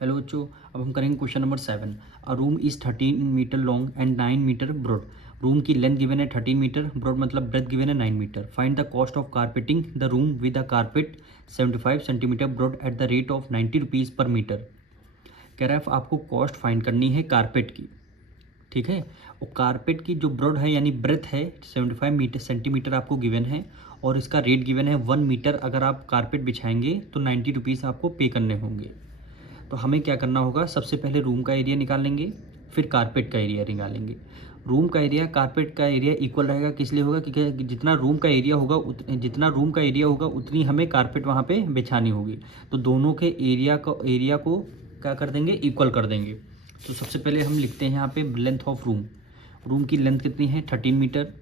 Hello बच्चों, अब हम करेंगे question number 7। A room is 13 metre long and 9 metre broad. Room की लेंथ गिवन है 13 मीटर, ब्रॉड मतलब ब्रेथ गिवन है 9 metre. Find the cost of carpeting the room with a carpet 75 centimetre broad at the rate of 90 rupees per metre. कह रहा है आपको cost find करनी है कारपेट की, ठीक है। और कारपेट की जो ब्रॉड है यानी ब्रेथ है 75 मीटर सेंटीमीटर आपको गिवन है, और इसका रेट गिवन है 1 मीटर। अगर आप कारपेट बिछाएंगे तो 90 रुपीज़ आपको पे करने होंगे। तो हमें क्या करना होगा, सबसे पहले रूम का एरिया निकाल लेंगे, फिर कारपेट का एरिया निकालेंगे। रूम का एरिया कारपेट का एरिया इक्वल रहेगा, किस लिए होगा, क्योंकि जितना रूम का एरिया होगा उतनी हमें कारपेट वहाँ पे बिछानी होगी। तो दोनों के एरिया को क्या कर देंगे, इक्वल कर देंगे। तो सबसे पहले हम लिखते हैं यहाँ पे लेंथ ऑफ रूम। रूम की लेंथ कितनी है 13 मीटर,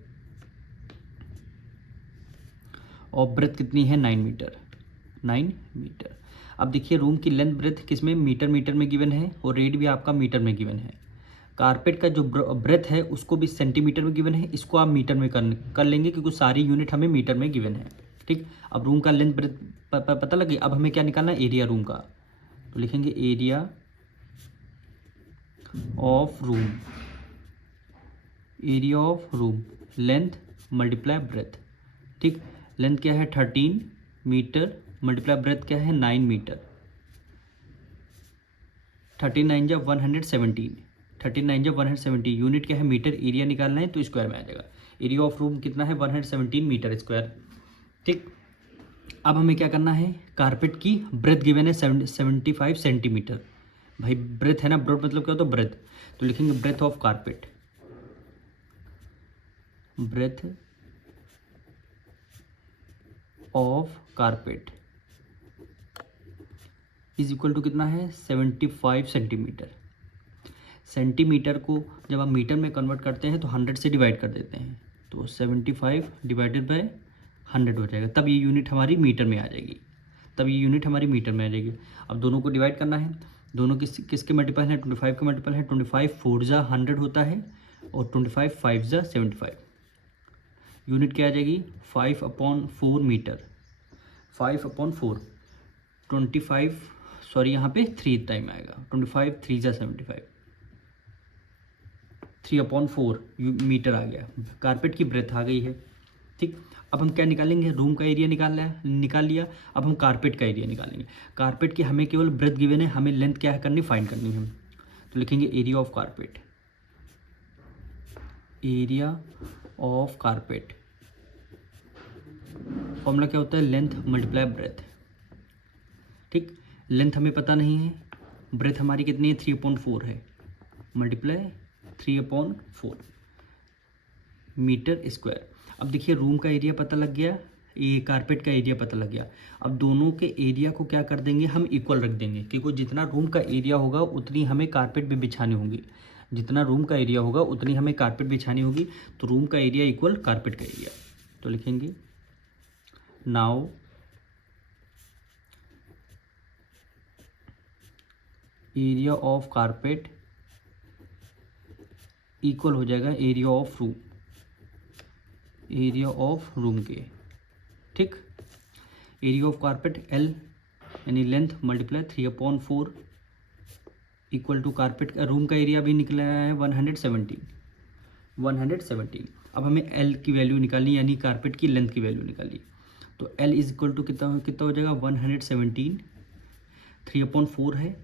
और ब्रेथ कितनी है 9 मीटर। 9 मीटर। अब देखिए रूम की लेंथ ब्रेथ किस में, मीटर में गिवन है, और रेट भी आपका मीटर में गिवन है। कारपेट का जो ब्रेथ है उसको भी सेंटीमीटर में गिवन है, इसको आप मीटर में कर लेंगे क्योंकि सारी यूनिट हमें मीटर में गिवन है, ठीक। अब रूम का लेंथ ब्रेथ पता लगे। अब हमें क्या निकालना है, एरिया रूम का। तो लिखेंगे area of room, area of room length multiply breath, ठीक। लेंथ क्या है 13 मीटर मल्टीप्लाई ब्रेथ क्या है 9 मीटर। 39 जब 117, 39 जब 170, यूनिट क्या है मीटर, एरिया निकालना है तो स्क्वायर में आ जाएगा। एरिया ऑफ रूम कितना है 117 मीटर स्क्वायर, ठीक। अब हमें क्या करना है, कारपेट की ब्रेथ गिवन है 75 सेंटीमीटर। भाई ब्रेथ है ना, ब्रॉड मतलब क्या होता है ब्रेथ, तो लिखेंगे breadth of carpet, breadth of carpet is equal to कितना है 75 सेंटीमीटर। सेंटीमीटर को जब आप मीटर में कन्वर्ट करते हैं तो 100 से डिवाइड कर देते हैं, तो 75 डिवाइडेड बाय 100 हो जाएगा, तब ये यूनिट हमारी मीटर में आ जाएगी, अब दोनों को डिवाइड करना है, दोनों किसके मल्टीपल है, 25 के मल्टीपल है। 25 4 जा 100 होता है, और 25 5 जा 75। यूनिट क्या आ जाएगी 5/4 मीटर, 5/4। 25 सॉरी यहाँ पे 3 टाइम आएगा, 25 3 जा 75, 3/4 मीटर आ गया। कारपेट की ब्रेथ आ गई है, ठीक। अब हम क्या निकालेंगे, रूम का एरिया निकाल लिया। अब हम कारपेट का एरिया निकालेंगे। कारपेट की हमें केवल ब्रेथ गिवन है, हमें लेंथ क्या है करनी, फाइंड करनी है। तो लिखेंगे area of carpet, area of carpet formula क्या होता है, लेंथ मल्टीप्लाई ब्रेथ, ठीक। लेंथ हमें पता नहीं है, ब्रेथ हमारी कितनी है 3/4 है, मल्टीप्लाई 3/4 मीटर स्क्वायर। अब देखिए रूम का एरिया पता लग गया, ये कारपेट का एरिया पता लग गया। अब दोनों के एरिया को क्या कर देंगे, हम इक्वल रख देंगे, क्योंकि जितना रूम का एरिया होगा उतनी हमें कारपेट भी बिछानी होगी, जितना रूम का एरिया होगा उतनी हमें कारपेट बिछानी होगी। तो रूम का एरिया इक्वल कारपेट का एरिया, तो लिखेंगे now area of carpet equal हो जाएगा area of room, area of room के, ठीक। एरिया ऑफ कारपेट एल यानी length multiply 3/4 equal to carpet का रूम का एरिया भी निकला है 117। अब हमें एल की वैल्यू निकालनी, यानी कारपेट की लेंथ की वैल्यू निकाली। तो एल इज इक्वल टू कितना हो जाएगा 117, 3/4 है,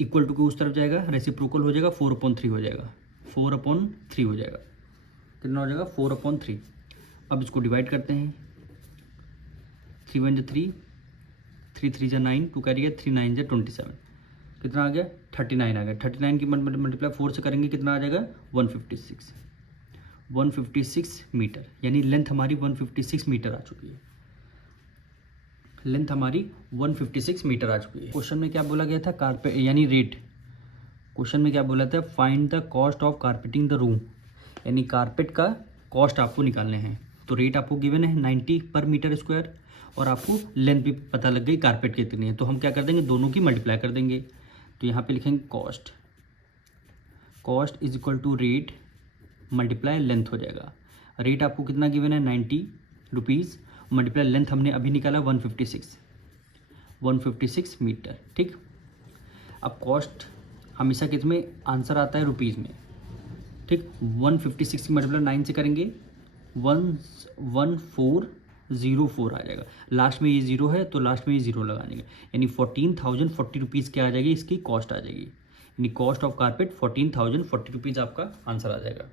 इक्वल टू के उस तरफ जाएगा, रेसिप्रोकल हो जाएगा 4/3 हो जाएगा, 4/3 हो जाएगा, कितना हो जाएगा 4/3। अब इसको डिवाइड करते हैं, 3 1 जा 3, 3 3 जा 9, 2 कैरी गया, 3 9 जा 27, कितना आ गया 39 आ गया। 39 की मल्टीप्लाई 4 से करेंगे कितना आ जाएगा 156 मीटर, यानी लेंथ हमारी 156 मीटर आ चुकी है, लेंथ हमारी 156 मीटर आ चुकी है। क्वेश्चन में क्या बोला गया था, कारपेट यानी रेट। क्वेश्चन में क्या बोला था, find the cost of carpeting the room, यानी कारपेट का कॉस्ट आपको निकालने हैं। तो रेट आपको गिवन है 90 पर मीटर स्क्वायर, और आपको लेंथ भी पता लग गई कारपेट कितनी है। तो हम क्या कर देंगे, दोनों की मल्टीप्लाई कर देंगे। तो यहाँ पे लिखेंगे cost is equal to rate multiply length हो जाएगा। रेट आपको कितना गिवन है 90 रुपीज़, मल्टीप्लाई लेंथ हमने अभी निकाला 156 मीटर, ठीक। अब कॉस्ट हमेशा किस में आंसर आता है, रुपीज़ में, ठीक। 156 की मल्टीप्लाई 9 से करेंगे 11404 आ जाएगा। लास्ट में ये ज़ीरो है तो लास्ट में ये ज़ीरो लगा देंगे, यानी 14,040 रुपीज़ क्या आ जाएगी, इसकी कॉस्ट आ जाएगी, यानी कॉस्ट ऑफ कारपेट 14,040 रुपीज़ आपका आंसर आ जाएगा।